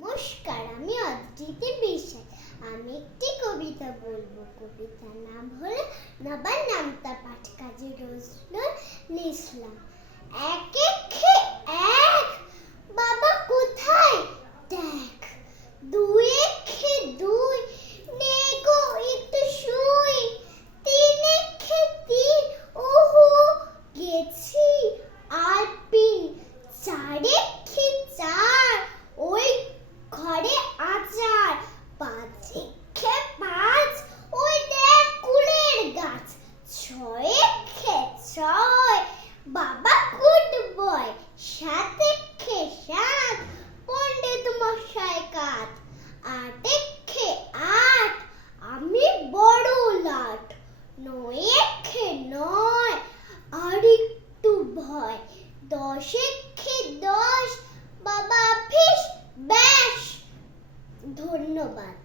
নমস্কার, আমি অদিতি বিশ্বাস। আমি একটি কবিতা বলবো। কবিতার নাম হলো নবার নামতা পাঠ কাজী নজরুল ইসলাম। এক একে এক, বাবা কোথায় দেখ। দুই একে দুই, নেগো একটু শুই। তিন একে তিন, ওহো গেছি আলপিন। চার একে চার, ওই ঘরে আচার। পাঁচ একে পাঁচ, ওই দেখ কুলের গাছ। ছয় একে ছয়, বাবা গুড বয়। সাত একে সাত, পণ্ডিত মশাই কাত। আট একে আট, আমি বড় লাট। নয় একে নয়, আর একটু ভয়। দশ একে দশ, বাবা ফিস ব্যাস। ধন্যবাদ।